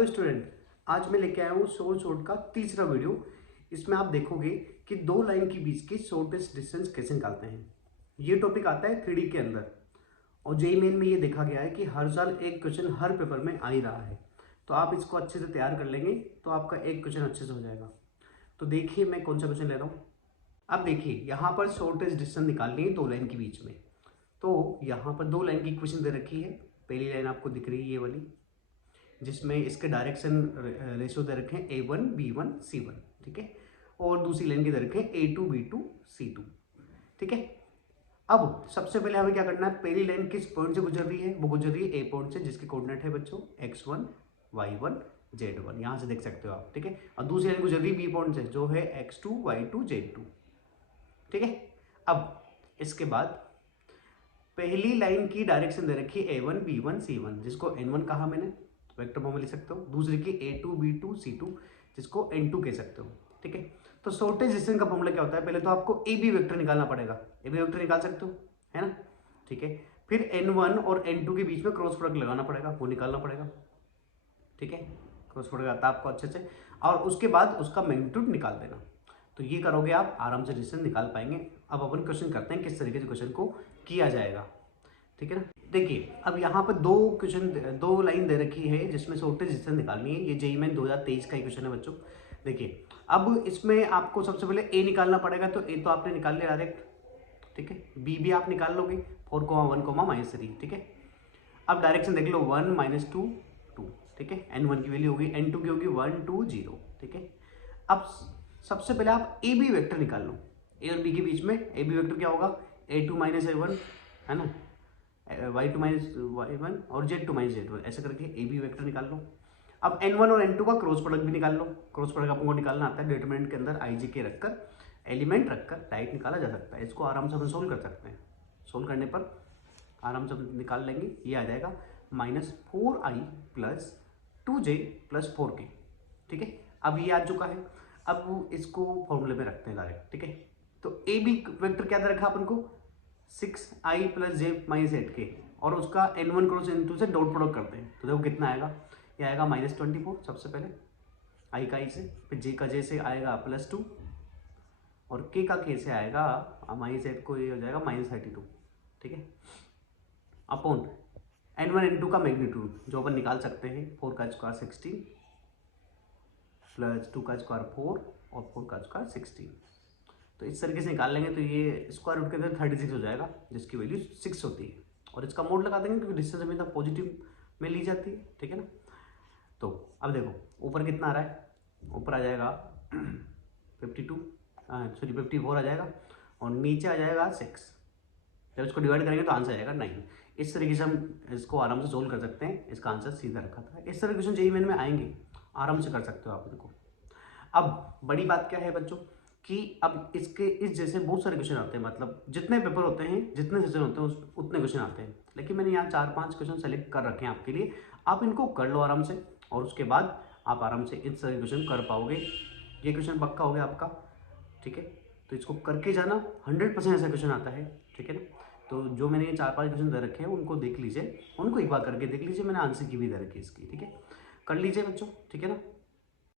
Hello student, आज मैं लेके आया हूँ शॉर्ट का तीसरा वीडियो। इसमें आप देखोगे कि दो लाइन के बीच की शॉर्टेस्ट डिस्टेंस कैसे निकालते हैं। ये टॉपिक आता है 3D के अंदर और जेईई मेन में ये देखा गया है कि हर साल एक क्वेश्चन हर पेपर में आ ही रहा है। तो आप इसको अच्छे से तैयार कर लेंगे तो आपका एक क्वेश्चन अच्छे से हो जाएगा। तो देखिए मैं कौन सा क्वेश्चन ले रहा हूँ। अब देखिए यहाँ पर शॉर्टेस्ट डिस्टेंस निकालनी है दो लाइन के बीच में। तो यहाँ पर दो लाइन की इक्वेशन दे रखी है। पहली लाइन आपको दिख रही है ये वाली, जिसमें इसके डायरेक्शन रेशियो दे रखे हैं A1 B1 C1, ठीक है। और दूसरी लाइन के दे रखे हैं A2 B2 C2, ठीक है। अब सबसे पहले हमें क्या करना है, पहली लाइन किस पॉइंट से गुजर रही है, वो गुजर रही है A पॉइंट से, जिसके कोऑर्डिनेट है बच्चों X1 Y1 Z1, यहाँ से देख सकते हो आप, ठीक है। और दूसरी लाइन गुजर रही है B पॉइंट से, जो है X2 Y2 Z2, ठीक है। अब इसके बाद पहली लाइन की डायरेक्शन दे रखी है A1 B1 C1, जिसको N1 कहा मैंने, वेक्टर फॉर्म में लिख सकते हो। दूसरे की A2 B2 C2, जिसको N2 कह सकते हो, ठीक है। तो शॉर्टेज डिस्टेंस का फॉर्मूला क्या होता है, पहले तो आपको AB वेक्टर निकालना पड़ेगा। AB वेक्टर निकाल सकते हो, है ना, ठीक है। फिर N1 और N2 के बीच में क्रॉस प्रोडक्ट लगाना पड़ेगा, वो निकालना पड़ेगा, ठीक है। क्रॉस प्रोडक्ट आता है आपको अच्छे से, और उसके बाद उसका मैग्नीट्यूड निकाल देना। तो ये करोगे आप आराम से डिस्टेंस निकाल पाएंगे। अब अपन क्वेश्चन करते हैं किस तरीके से क्वेश्चन को किया जाएगा, ठीक है ना। देखिए अब यहाँ पर दो लाइन दे रखी है जिसमें शॉर्टेज डिस्टेंस निकालनी है। ये जेईई मेन 2023 का क्वेश्चन है बच्चों। देखिए अब इसमें आपको सबसे पहले ए निकालना पड़ेगा, तो ए तो आपने निकाल लिया डायरेक्ट, ठीक है। बी भी आप निकाल लोगे 4,1,-3, ठीक है। अब डायरेक्शन देख लो 1 -2 2, ठीक है। N1 की वैल्यू होगी, N2 की होगी 1 2 0, ठीक है। अब सबसे पहले आप ए बी वेक्टर निकाल लो। ए और बी के बीच में ए बी वेक्टर क्या होगा, A2 - A1, है ना, Y2 - Y1 और Z2 - Z1, ऐसे करके ए बी वेक्टर निकाल लो। अब N1 और N2 का क्रॉस प्रोडक्ट भी निकाल लो। क्रॉस प्रोडक्ट आपको निकालना आता है, डिटरमिनेंट के अंदर IJ रखकर, एलिमेंट रखकर डायरेक्ट निकाला जा सकता है। इसको आराम से हम सोल्व कर सकते हैं। सोल्व करने पर आराम से निकाल लेंगे। ये आ जाएगा -4i + 2j + 4k, ठीक है। अब ये आ चुका है। अब इसको फॉर्मूले में रखते हैं डायरेक्ट, ठीक है। तो ए बी वेक्टर क्या दे रखा अपन को, 6i + j - 8k, और उसका N1 क्रॉस N2 से डॉट प्रोडक्ट करते हैं। तो देखो कितना आएगा, ये आएगा -24 सबसे पहले i का i से, फिर j का j से आएगा +2, और k का k से आएगा -8 को, ये हो जाएगा -32, ठीक है। अपॉन N1 N2 का मैग्नीट्यूड जो अपन निकाल सकते हैं, 4 का स्क्वायर 16 + 2 का स्क्वायर 4 और 4 का स्क्वायर 16। तो इस तरीके से निकाल लेंगे तो ये स्क्वायर रूट के अंदर 36 हो जाएगा, जिसकी वैल्यू 6 होती है। और इसका मोड लगा देंगे क्योंकि डिस्टेंस हमेशा पॉजिटिव में ली जाती है, ठीक है ना। तो अब देखो ऊपर कितना आ रहा है, ऊपर आ जाएगा 54 आ जाएगा, और नीचे आ जाएगा 6। जब इसको डिवाइड करेंगे तो आंसर आएगा 9। इस तरीके से हम इसको आराम से सोल्व कर सकते हैं। इसका आंसर सीधा रखा था। इस तरह क्वेश्चन जेईई मेन में आएंगे, आराम से कर सकते हो आप इनको। अब बड़ी बात क्या है बच्चों कि अब इसके इस जैसे बहुत सारे क्वेश्चन आते हैं, मतलब जितने पेपर होते हैं, जितने सेशन होते हैं उतने क्वेश्चन आते हैं। लेकिन मैंने यहाँ 4-5 क्वेश्चन सेलेक्ट कर रखे हैं आपके लिए। आप इनको कर लो आराम से, और उसके बाद आप आराम से इस तरह क्वेश्चन कर पाओगे। ये क्वेश्चन पक्का हो गया आपका, ठीक है। तो इसको करके जाना, 100% ऐसा क्वेश्चन आता है, ठीक है ना। तो जो मैंने ये 4-5 क्वेश्चन दे रखे हैं उनको देख लीजिए, उनको एक बार करके देख लीजिए। मैंने आंसर की भी दे रखी है इसकी, ठीक है। कर लीजिए बच्चों, ठीक है ना।